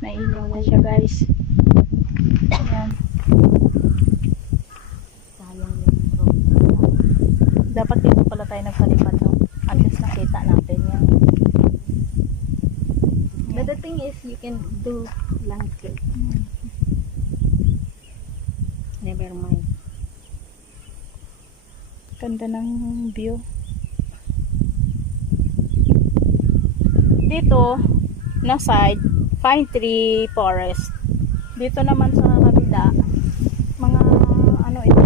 Nailaw na siya guys. Ayan. Sayang yung road. Dapat dito pala tayo nagpalipad, no? At least nakita natin yan. But the thing is, you can do landscape. Never mind. Ganda ng view. Dito, na side, pine tree forest. Dito naman sa kabila, mga ano ito.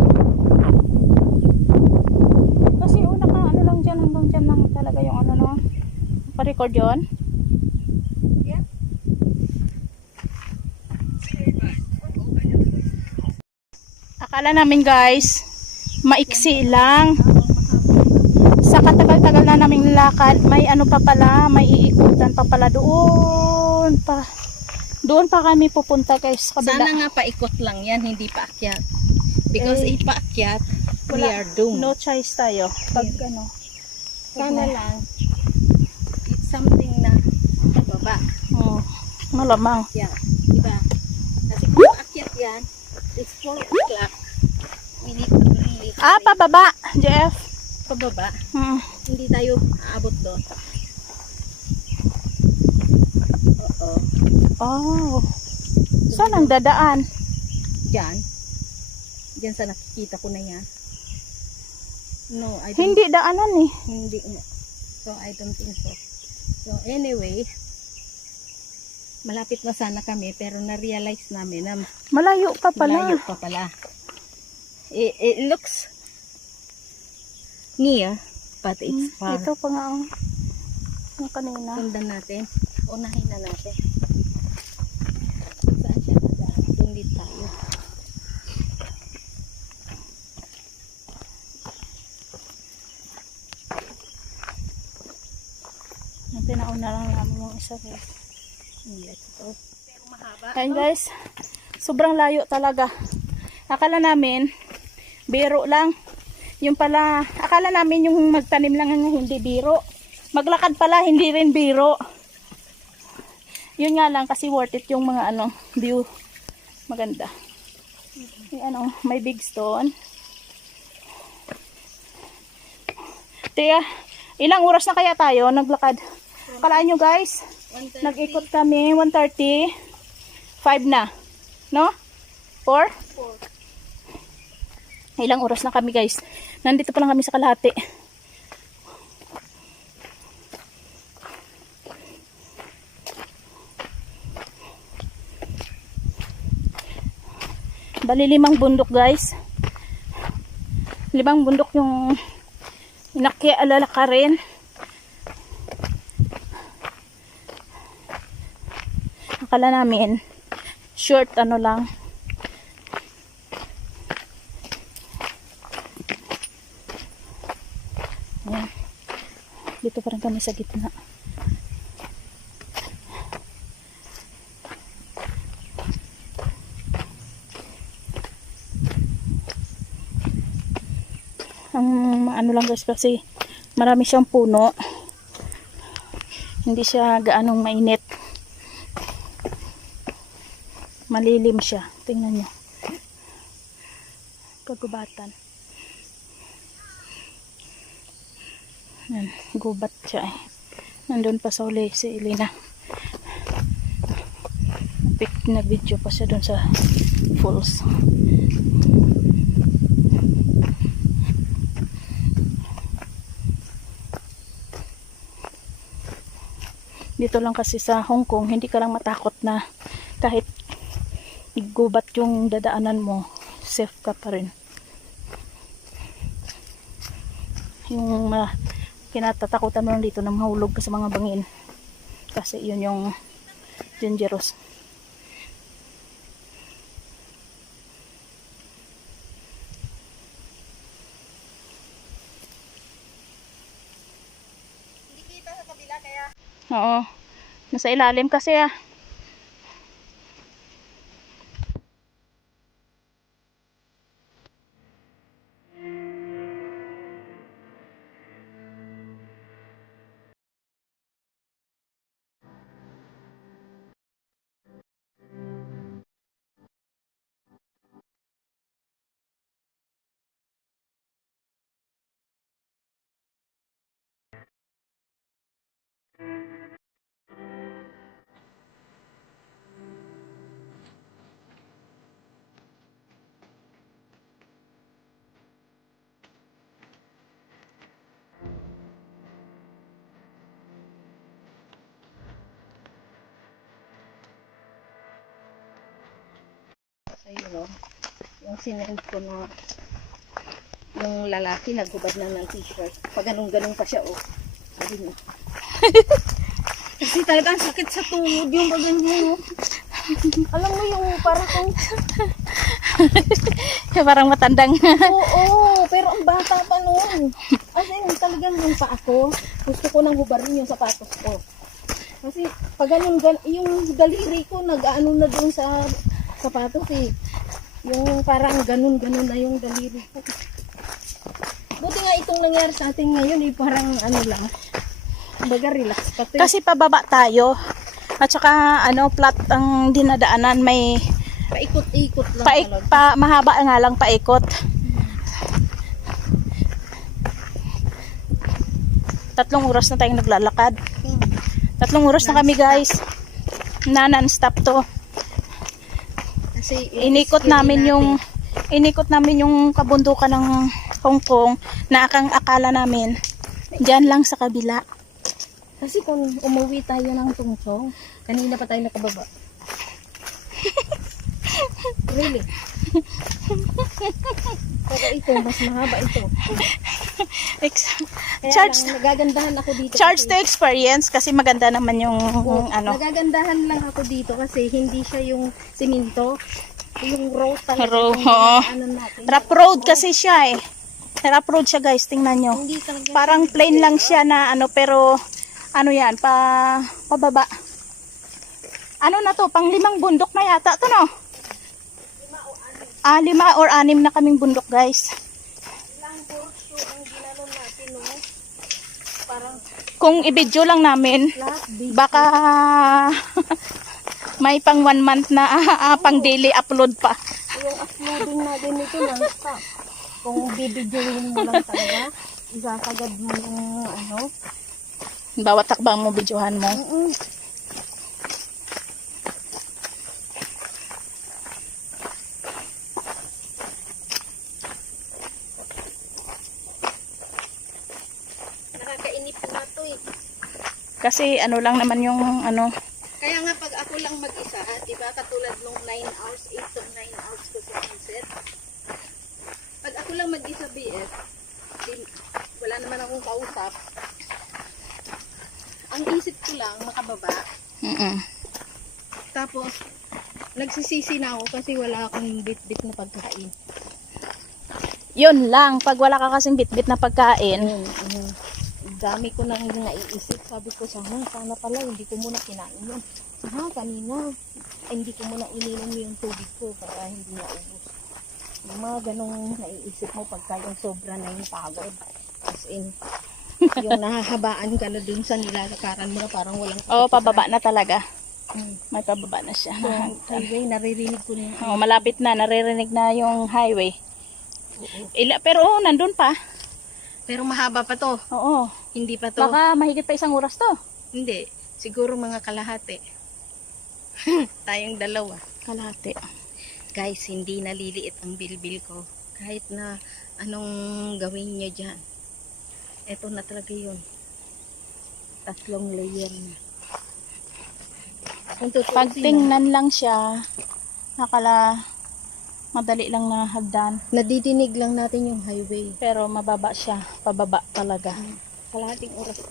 Kasi naka ano lang dyan, hanggang dyan lang talaga yung ano no. Pa-record yun. Yeah. Akala namin guys, maiksi lang. Sa katagal-tagal na naming lakad, may ano pa pala, may iikutan pa pala doon pa. Doon pa kami pupunta guys, sa kabila. Sana nga paikot lang yan, hindi paakyat. Because if paakyat, we Wala, are doomed. no choice tayo. Pag ano, Sana lang, it's something na pababa. malamang. Yeah, diba? Kasi kung paakyat yan, it's 4 o'clock. We need to really Pababa, Jeff. pababa. Hindi tayo aabot doon. Oo. Oh. Saan ang dadaan? Diyan. Diyan sa nakikita ko na yan. No, I don't. Hindi daanan eh. Hindi nga. So, I don't think so. So, anyway, malapit na sana kami, pero na-realize namin na Malayo pa pala. malayo pa pala. It looks near, but it's far. Ito pa nga ang yung kanina. Sundan natin. Unahin na natin. Saan siya nadaan? Doon din tayo. Pinauna lang namin yung isa guys. Let's go. Pero mahaba. Ayan guys, sobrang layo talaga. Akala namin, biro lang. Yung pala, akala namin yung magtanim lang ang hindi biro. Maglakad pala, hindi rin biro. Yun nga lang, kasi worth it yung mga ano, view. Maganda. May ano, may big stone. Tiya, ilang oras na kaya tayo naglakad? Kalaan nyo guys, 1:30. nag-ikot kami, 1:30. 5 na. No? 4? 4. Ilang oras na kami guys. Nandito pa lang kami sa kalahati. Bali 5 bundok guys. 5 bundok yung inakyaalala ka rin. Akala namin short ano lang. Ayan. Dito pa rin kami sa gitna. Ang ano lang guys kasi marami siyang puno. Hindi siya gaanong mainit. Malilim siya. Tingnan nyo. Kagubatan. Yan, gubat siya eh. Nandun pa sa uli si Elena. Na video pa siya dun sa falls. Dito lang kasi sa Hong Kong, hindi ka lang matakot na kahit gubat yung dadaanan mo, safe ka pa rin. Yung kinatatakutan mo lang dito na mahulog ka sa mga bangin. Kasi yun yung dangerous. Hindi kita sa kabila kaya. Oo. Nasa ilalim kasi ah. Ayun o. Yung sinend ko na yung lalaki naghubad na ng t-shirt. Pag ganun-ganun pa siya o. Sabi mo. Kasi talagang sakit sa tuhod yung bagan mo. Alam mo yung parang Parang matandang. oo, pero ang bata pa noon. As in, talagang yung pa ako, gusto ko nang hubarin yung sapatos ko. Kasi pag ganun, yung daliri ko nag-ano na doon sa sapatos eh. Yung parang ganun-ganun na yung daliri ko. Buti nga itong nangyari sa atin ngayon eh, parang ano lang. Baga relax pa to. Kasi pababa tayo. At saka flat ang dinadaanan, may Paikot-ikot lang mahaba nga lang paikot. 3 oras na tayong naglalakad. 3 oras na kami guys. Na non-stop to. Kasi Inikot namin yung kabundukan ng Hong Kong na akala namin diyan lang sa kabila. Kasi kung umuwi tayo ng Tungsong, kanina pa tayo nakababa. Really? Pero ito, mas mahaba ito. Kaya lang, nagagandahan ako dito. Charge to experience kasi maganda naman yung Nagagandahan lang ako dito kasi hindi siya yung siminto. Yung road talaga. Rough road kasi siya eh. Rough road siya guys, tingnan nyo. Hindi talaga. Parang plain lang siya na pero yan, pababa. Ano na to, pang 5 bundok na yata to no? 5 or 6 na kaming bundok guys. Ilang kurso ang ginanon natin, no? Parang Kung i-video lang namin, baka may pang 1 month na pang daily upload pa. yung uploading natin nito lang stop. Kung bibidyoin mo lang talaga, isasagad mo yung Bawat takbang mo, videohan mo. Nakakainip na to eh. Kasi lang naman yung Kaya nga pag ako lang mag-isa, di ba katulad nung 9 hours, 8 to 9 hours ko sa sunset. Pag ako lang mag-isa BF, wala naman akong kausap. Ang isip ko lang makababa. Tapos nagsisisi na ako kasi wala akong bit-bit na pagkain. Yun lang, pag wala ka kasing bit-bit na pagkain. Dami ko nang naiisip. Sabi ko, sana pala hindi ko muna kinain yun. Kanina hindi ko muna ininom yung tubig ko para hindi na ubos. Yung mga ganong naiisip mo pagka yung sobra na yung pagod. As in, yung nahahabaan ka na dun sa nilalakaran mo na parang walang Pababa na talaga. May pababa na siya. So, highway, naririnig ko na yun. Malapit na, naririnig na yung highway. Pero nandun pa. Pero mahaba pa to. Oo. Hindi pa to. Baka mahigit pa 1 oras to. Hindi. Siguro mga kalahati. Tayong dalawa. Kalahati. Guys, hindi naliliit ang bilbil ko. Kahit na anong gawin niya dyan. Ito na talaga yun. 3 layer na. Pag tingnan lang siya, madali lang na hagdan. Nadidinig lang natin yung highway. Pero mababa siya. Pababa talaga. Kalahating oras.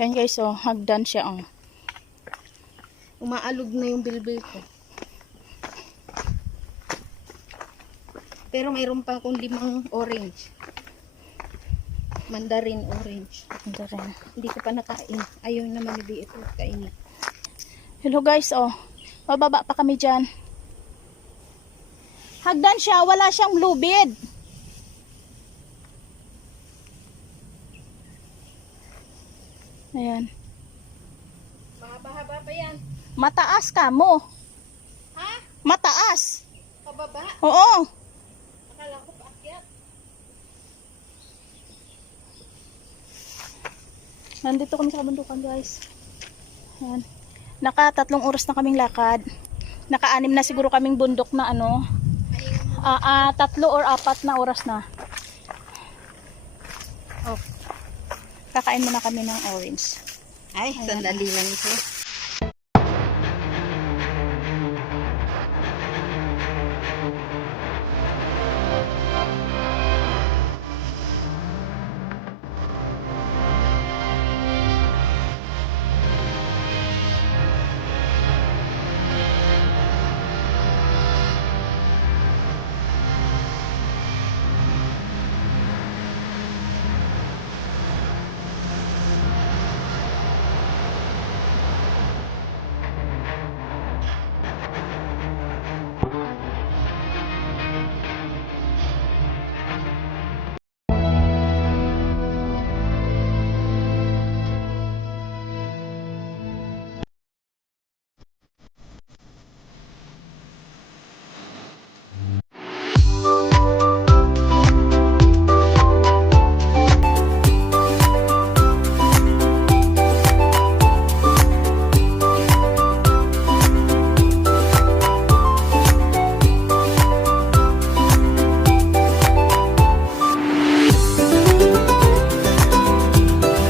Yan guys, hagdan siya. Umaalog na yung bilbil ko. Pero mayroon pa akong 5 orange. Mandarin orange. Mandarin. Hindi ko pa nakain. Ayaw naman ni ito kainin. Hello guys, bababa pa kami dyan. Hagdan siya, wala siyang lubid. Ayan. Mahaba-haba pa yan. Mataas ka mo. Ha? Mataas. Pababa? Oo. Akala ko paakyat. Nandito kami sa kabundukan guys. Ayan. Naka 3 oras na kaming lakad. Naka-6 na siguro kaming bundok na 3 or 4 na oras na. Kakain muna kami ng orange. Ay, sandali lang ito.